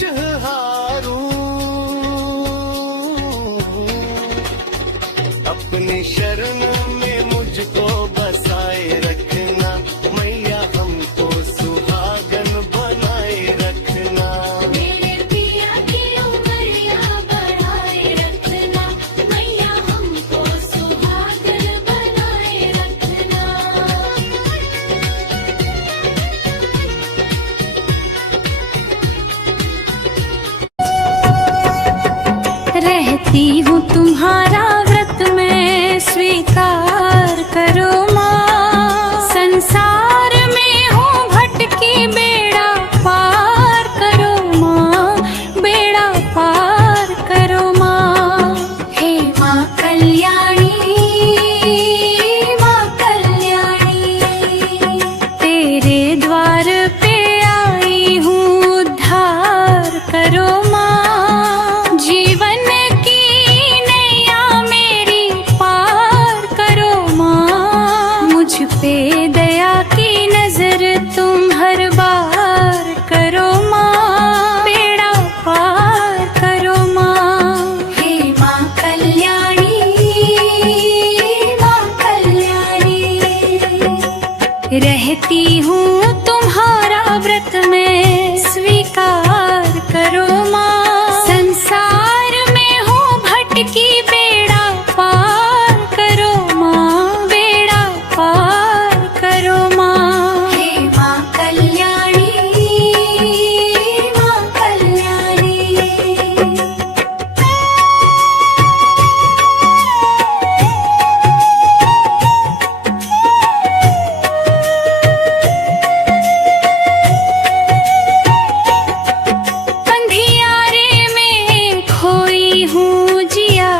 कुछ हारूं, अपनी शरण में मुझको बसाए रखना मैया, हमको सुहागन बनाए रखना। मेरे पिया की उमरिया बढ़ाए रखना मैया, हमको सुहागन बनाए रखना। रहती हूँ तुम्हारा व्रत में, स्वीकार करो माँ। संसार में हूँ भटकी, बेड़ा पार करो माँ, बेड़ा पार करो माँ। हे माँ कल्याणी, माँ कल्याणी, तेरे द्वार पे आई हूँ, उद्धार करो माँ। जीवन की नैया मेरी पार करो माँ, मुझ पे दया की नजर तुम हर बार करो माँ, बेड़ा पार करो माँ। हे माँ कल्याणी, माँ कल्याणी, रहती हूँ तुम्हारा व्रत में, स्वीकार करो माँ। संसार में हूँ भटकी, बेड़ा पार करो माँ, बेड़ा पार करो माँ। हे माँ कल्याणी, माँ कल्याणी। अंधियारे में खोई हूँ, जिया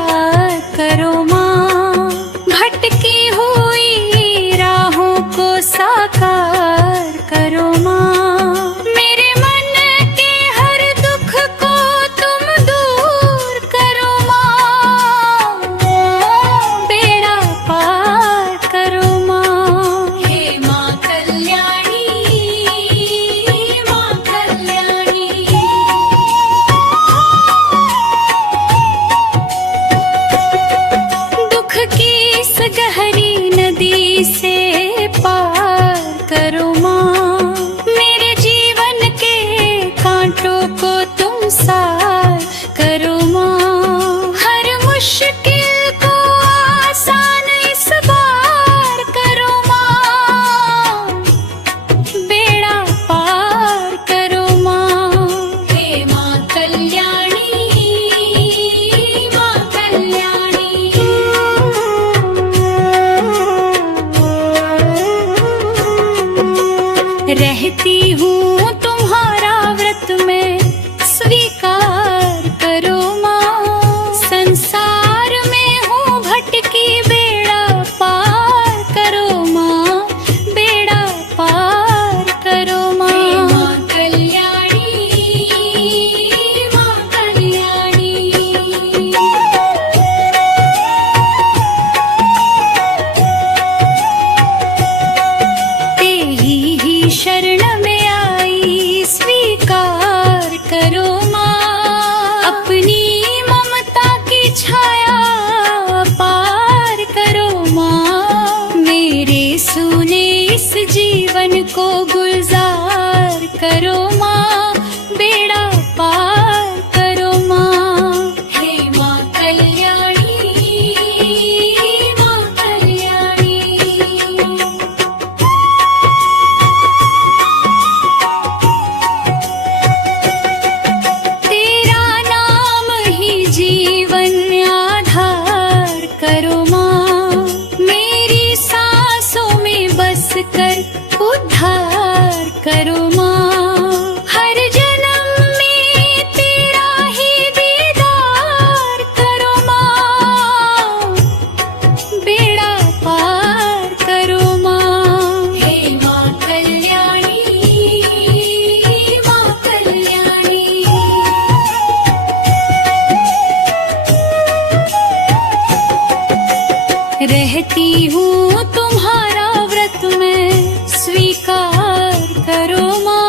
करो माँ। भटकी हुई राहों को साकार करो माँ। मेरे मन के हर दुख को तुम दूर करो माँ, बेड़ा पार करो माँ। हे माँ कल्याणी, माँ कल्याणी, दुख की इस गहरी नदी से पार करो माँ। मेरे जीवन के कांटों को तुम सार करो माँ। हर मुश्किल को आसान इस बार करो माँ, बेड़ा पार करो माँ। हे माँ कल्याणी, माँ कल्याणी, रहती हूँ तुम्हारा व्रत में, स्वीकार करो माँ। संसार में हूँ भटकी, बेड़ा पार करो माँ, बेड़ा पार करो माँ। माँ कल्याणी, माँ कल्याणी, तेरी ही शरण में आई, स्वीकार करो माँ। अपनी ममता की छाया पार करो माँ। मेरे सूने इस जीवन को गुलजार करो माँ, बेड़ा पार करो माँ। हे माँ कल्याणी, माँ कल्याणी, तेरा नाम ही जीवन आधार करो माँ। मेरी सांसों में बस कर उद्धार करो माँ। हर जन्म में तेरा ही दीदार करो माँ, बेड़ा पार करो माँ। हे माँ कल्याणी, माँ कल्याणी, रहती हूँ तुम्हारा व्रत में, स्वीकार करो माँ।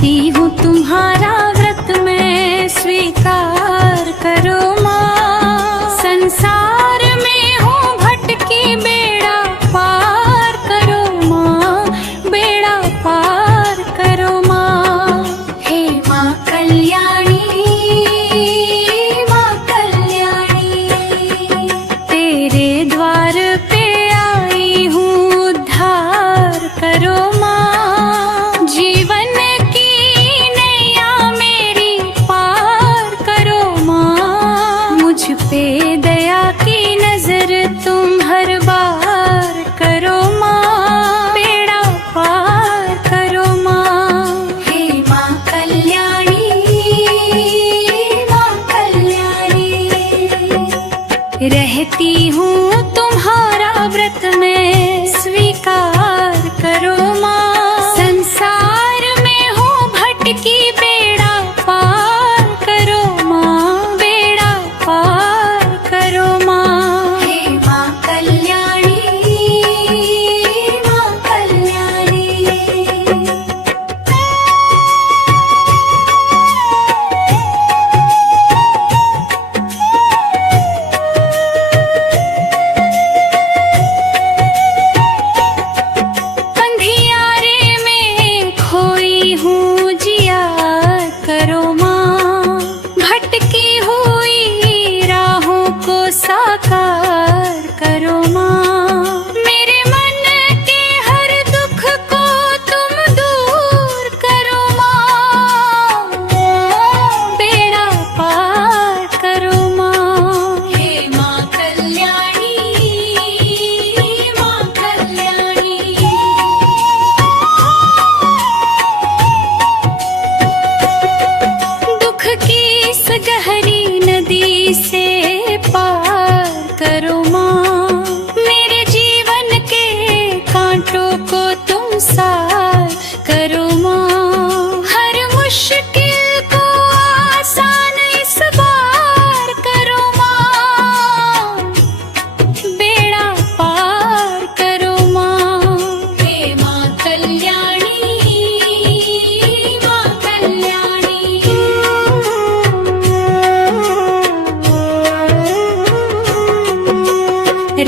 रहती हूँ तुम्हारा व्रत में, स्वीकार करो माँ। संसार में हूँ भटकी, बेड़ा पार करो माँ, बेड़ा पार करो माँ। हे माँ कल्याणी, माँ कल्याणी, तेरे द्वार पे आई हूँ, उद्धार करो माँ। जीवन की नैया मेरी पार करो माँ। मुझ पे दया की नजर तुम हर बार करो माँ, बेड़ा पार करो माँ। हे माँ कल्याणी, माँ कल्याणी, रहती हूँ तुम्हारा व्रत में, स्वीकार करो माँ। संसार में हूँ भटकी, बेड़ा पार करो माँ, बेड़ा पार करो माँ। हे माँ कल्याणी, माँ कल्याणी। अंधियारे में खोई हूँ, जिया करो माँ। भटकी हुई राहों को साकार करो माँ। मेरे मन के हर दुख को तुम दूर करो माँ, बेड़ा पार करो माँ। हे माँ कल्याणी, माँ कल्याणी, दुख की इस गहरी नदी से पार करो माँ। मेरे जीवन के कांटों को तुम सार करो माँ। हर मुश्किल को आसान इस बार करो माँ, बेड़ा पार करो माँ। हे माँ कल्याणी, माँ कल्याणी,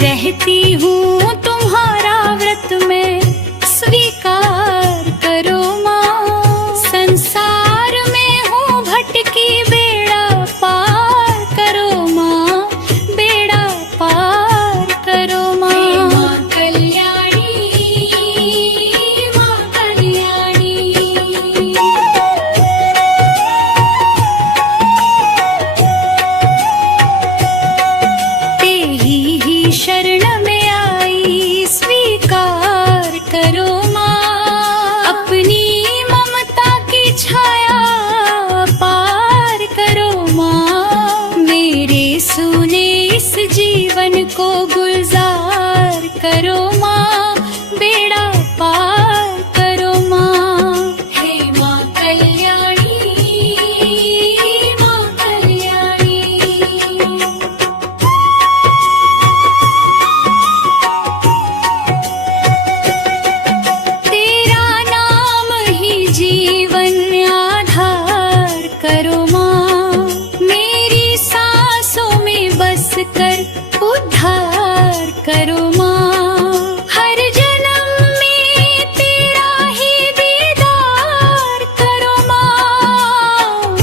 रहती हूँ तुम्हारा व्रत में, स्वीकार करो माँ। संसार में हूँ भटकी, बेड़ा पार करो माँ, बेड़ा पार करो माँ। हे माँ कल्याणी, माँ कल्याणी, तेरी ही शरण में आई, स्वीकार करो माँ। अपनी ममता की छाया पार करो माँ। मेरे सूने इस जीवन को गुलजार करो माँ, बेड़ा पार करो माँ। हे माँ कल्याणी, माँ कल्याणी, तेरा नाम ही जीवन आधार करो माँ। मेरी सांसों में बस कर उद्धार करो माँ। हर जन्म में तेरा ही दीदार करो माँ,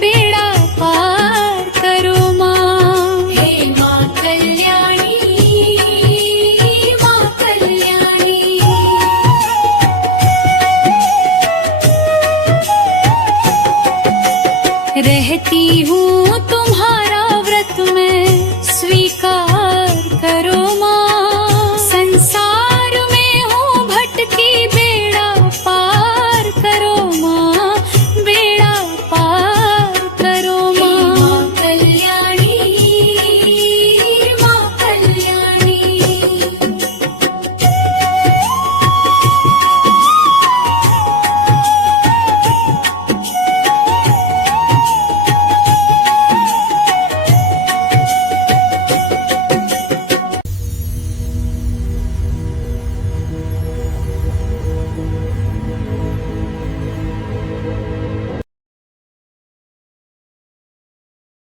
बेड़ा पार करो माँ। हे माँ कल्याणी, माँ कल्याणी, रहती हूँ